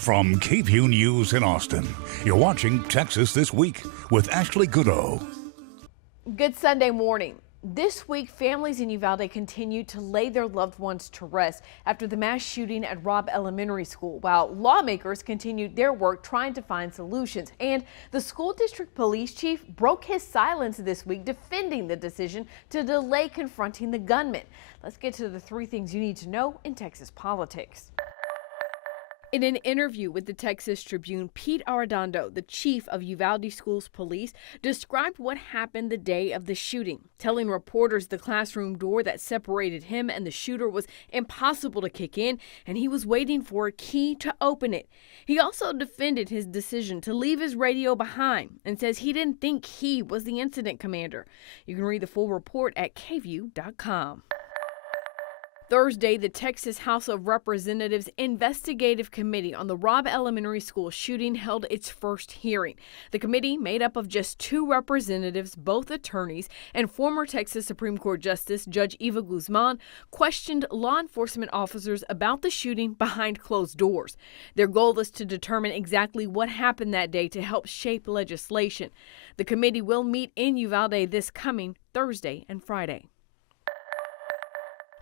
From KVUE News in Austin, you're watching Texas This Week with Ashley Goodo. Good Sunday morning. This week, families in Uvalde continue to lay their loved ones to rest after the mass shooting at Robb Elementary School, while lawmakers continued their work trying to find solutions. And the school district police chief broke his silence this week, defending the decision to delay confronting the gunman. Let's get to the three things you need to know in Texas politics. In an interview with the Texas Tribune, Pete Arredondo, the chief of Uvalde Schools Police, described what happened the day of the shooting, telling reporters the classroom door that separated him and the shooter was impossible to kick in, and he was waiting for a key to open it. He also defended his decision to leave his radio behind and says he didn't think he was the incident commander. You can read the full report at KVUE.com. Thursday, the Texas House of Representatives Investigative Committee on the Robb Elementary School shooting held its first hearing. The committee, made up of just two representatives, both attorneys, and former Texas Supreme Court Justice Judge Eva Guzman, questioned law enforcement officers about the shooting behind closed doors. Their goal is to determine exactly what happened that day to help shape legislation. The committee will meet in Uvalde this coming Thursday and Friday.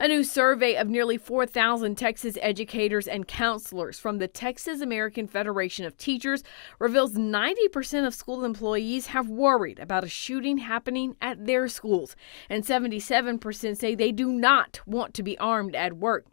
A new survey of nearly 4,000 Texas educators and counselors from the Texas American Federation of Teachers reveals 90% of school employees have worried about a shooting happening at their schools, and 77% say they do not want to be armed at work.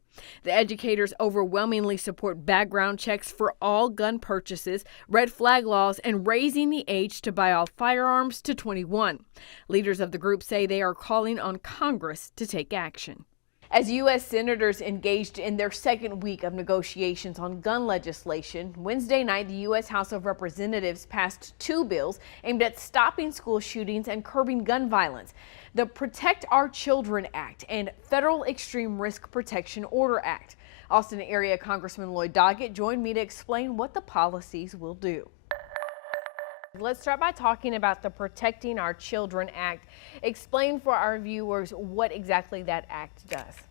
The educators overwhelmingly support background checks for all gun purchases, red flag laws, and raising the age to buy all firearms to 21. Leaders of the group say they are calling on Congress to take action. As U.S. senators engaged in their second week of negotiations on gun legislation, Wednesday night the U.S. House of Representatives passed two bills aimed at stopping school shootings and curbing gun violence: the Protect Our Children Act and Federal Extreme Risk Protection Order Act. Austin area Congressman Lloyd Doggett joined me to explain what the policies will do. Let's start by talking about the Protecting Our Children Act. Explain for our viewers what exactly that act does.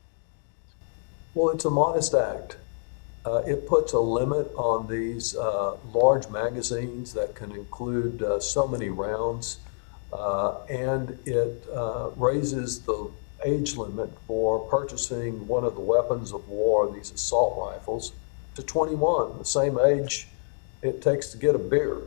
Well, it's a modest act. It puts a limit on these large magazines that can include so many rounds, and it raises the age limit for purchasing one of the weapons of war, these assault rifles, to 21, the same age it takes to get a beer.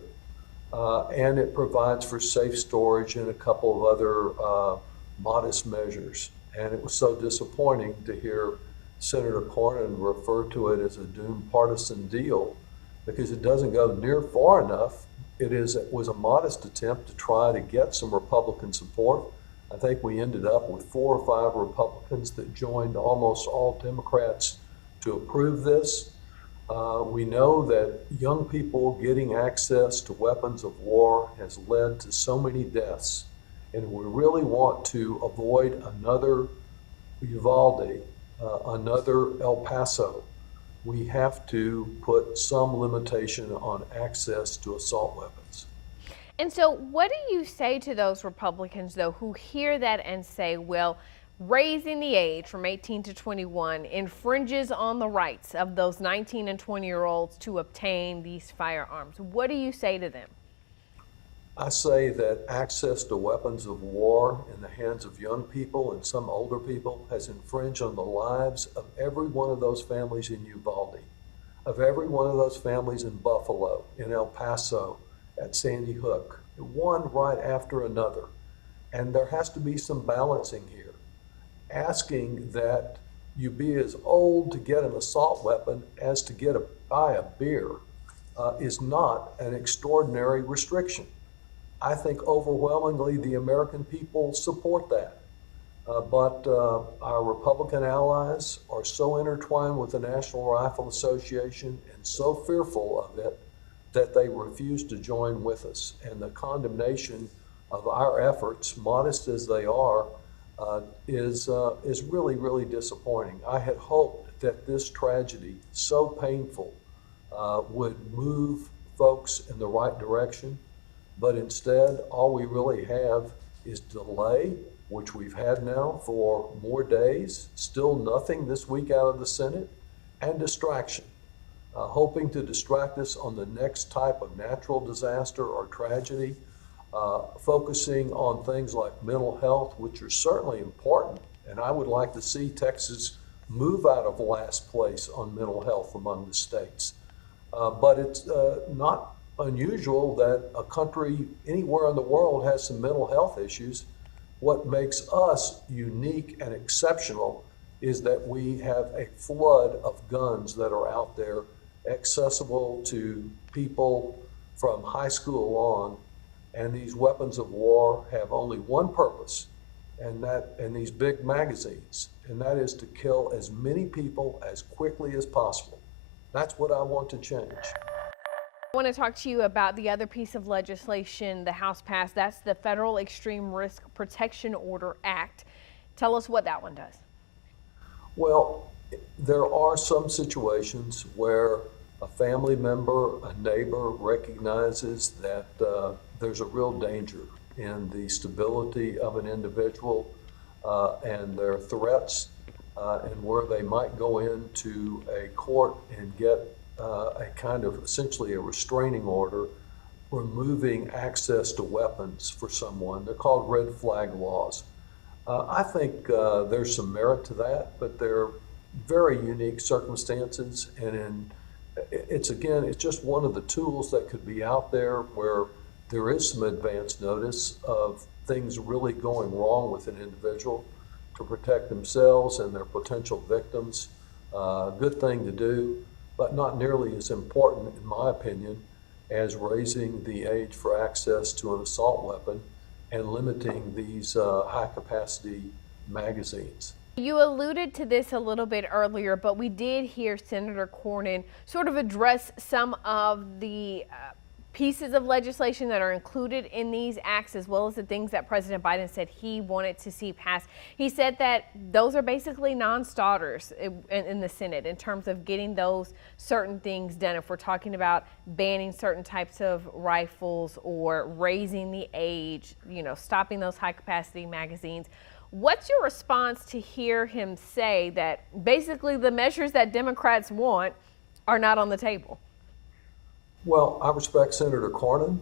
And it provides for safe storage and a couple of other modest measures. And it was so disappointing to hear Senator Cornyn refer to it as a doomed partisan deal, because it doesn't go near far enough. It was a modest attempt to try to get some Republican support. I think we ended up with 4 or 5 Republicans that joined almost all Democrats to approve this. We know that young people getting access to weapons of war has led to so many deaths, and we really want to avoid another Uvalde, another El Paso. We have to put some limitation on access to assault weapons. And so what do you say to those Republicans, though, who hear that and say, well, raising the age from 18 to 21 infringes on the rights of those 19 and 20-year-olds to obtain these firearms? What do you say to them? I say that access to weapons of war in the hands of young people and some older people has infringed on the lives of every one of those families in Uvalde, of every one of those families in Buffalo, in El Paso, at Sandy Hook, one right after another. And there has to be some balancing here. Asking that you be as old to get an assault weapon as to buy a beer is not an extraordinary restriction. I think overwhelmingly the American people support that. But our Republican allies are so intertwined with the National Rifle Association and so fearful of it that they refuse to join with us. And the condemnation of our efforts, modest as they are, is really, really disappointing. I had hoped that this tragedy, so painful, would move folks in the right direction, but instead all we really have is delay, which we've had now for more days, still nothing this week out of the Senate, and distraction. hoping to distract us on the next type of natural disaster or tragedy, focusing on things like mental health, which are certainly important. And I would like to see Texas move out of last place on mental health among the states. But it's not unusual that a country anywhere in the world has some mental health issues. What makes us unique and exceptional is that we have a flood of guns that are out there accessible to people from high school on, and these weapons of war have only one purpose, and these big magazines, and that is to kill as many people as quickly as possible. That's what I want to change. I want to talk to you about the other piece of legislation the House passed. That's the Federal Extreme Risk Protection Order Act. Tell us what that one does. Well, there are some situations where a family member, a neighbor recognizes that there's a real danger in the stability of an individual and their threats, and where they might go into a court and get a kind of essentially a restraining order removing access to weapons for someone. They're called red flag laws. I think there's some merit to that, but they're very unique circumstances, and it's just one of the tools that could be out there where there is some advance notice of things really going wrong with an individual to protect themselves and their potential victims. Good thing to do, but not nearly as important, in my opinion, as raising the age for access to an assault weapon and limiting these high-capacity magazines. You alluded to this a little bit earlier, but we did hear Senator Cornyn sort of address some of the pieces of legislation that are included in these acts, as well as the things that President Biden said he wanted to see passed. He said that those are basically non-starters in the Senate in terms of getting those certain things done. If we're talking about banning certain types of rifles or raising the age, stopping those high-capacity magazines. What's your response to hear him say that basically the measures that Democrats want are not on the table? Well, I respect Senator Cornyn,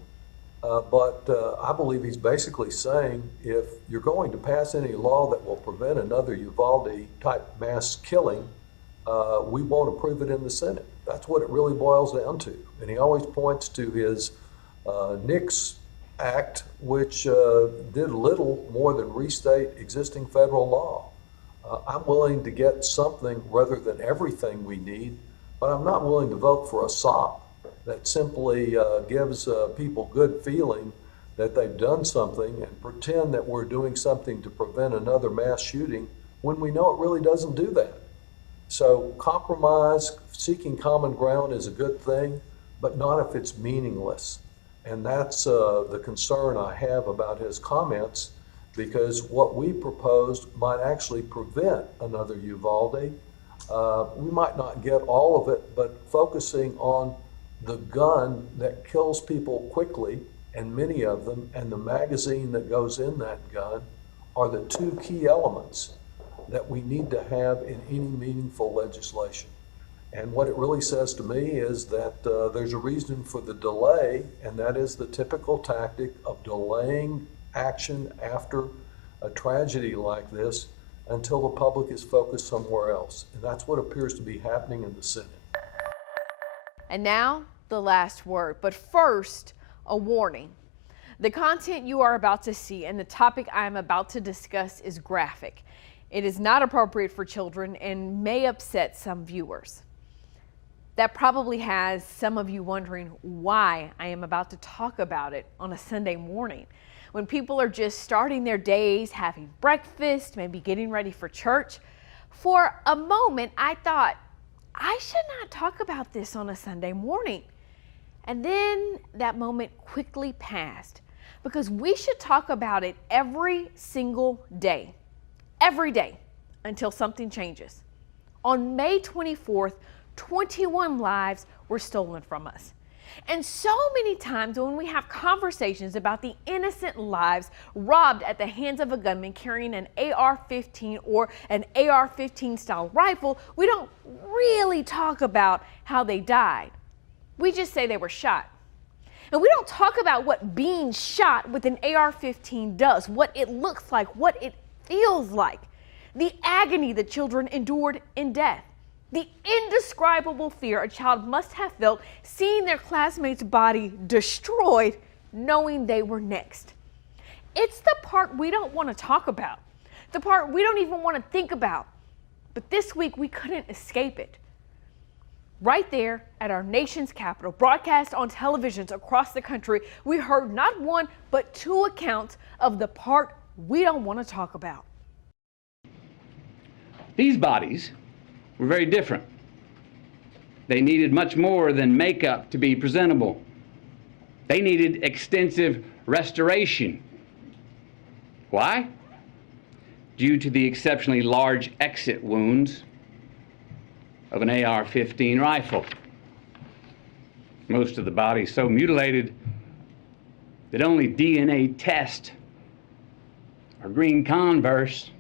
but I believe he's basically saying if you're going to pass any law that will prevent another Uvalde-type mass killing, we won't approve it in the Senate. That's what it really boils down to. And he always points to his Nix Act, which did little more than restate existing federal law. I'm willing to get something rather than everything we need, but I'm not willing to vote for a SOP that simply gives people good feeling that they've done something and pretend that we're doing something to prevent another mass shooting when we know it really doesn't do that. So compromise, seeking common ground is a good thing, but not if it's meaningless. And that's the concern I have about his comments, because what we proposed might actually prevent another Uvalde. We might not get all of it, but focusing on the gun that kills people quickly, and many of them, and the magazine that goes in that gun are the two key elements that we need to have in any meaningful legislation. And what it really says to me is that there's a reason for the delay, and that is the typical tactic of delaying action after a tragedy like this until the public is focused somewhere else. And that's what appears to be happening in the Senate. And now, the last word. But first, a warning. The content you are about to see and the topic I am about to discuss is graphic. It is not appropriate for children and may upset some viewers. That probably has some of you wondering why I am about to talk about it on a Sunday morning, when people are just starting their days, having breakfast, maybe getting ready for church. For a moment, I thought, I should not talk about this on a Sunday morning. And then that moment quickly passed, because we should talk about it every single day, until something changes. On May 24th, 21 lives were stolen from us. And so many times when we have conversations about the innocent lives robbed at the hands of a gunman carrying an AR-15 or an AR-15 style rifle, we don't really talk about how they died. We just say they were shot. And we don't talk about what being shot with an AR-15 does, what it looks like, what it feels like, the agony the children endured in death, the indescribable fear a child must have felt seeing their classmate's body destroyed, knowing they were next. It's the part we don't want to talk about, the part we don't even want to think about. But this week we couldn't escape it. Right there at our nation's capital, broadcast on televisions across the country, we heard not one, but two accounts of the part we don't want to talk about. These bodies were very different. They needed much more than makeup to be presentable. They needed extensive restoration. Why? Due to the exceptionally large exit wounds of an AR-15 rifle. Most of the body so mutilated that only DNA test or green Converse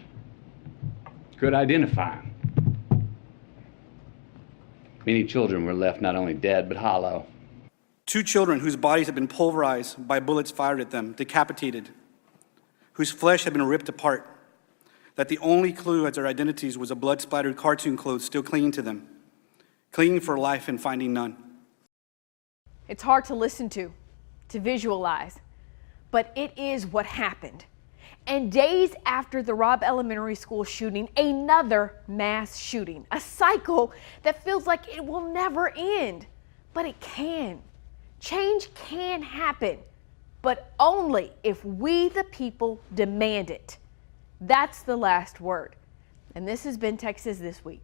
could identify them. Many children were left not only dead, but hollow. 2 children whose bodies had been pulverized by bullets fired at them, decapitated, whose flesh had been ripped apart, that the only clue as their identities was a blood-splattered cartoon clothes still clinging to them, clinging for life and finding none. It's hard to listen to visualize, but it is what happened. And days after the Robb Elementary School shooting, another mass shooting, a cycle that feels like it will never end, but it can. Change can happen, but only if we, the people, demand it. That's the last word. And this has been Texas This Week.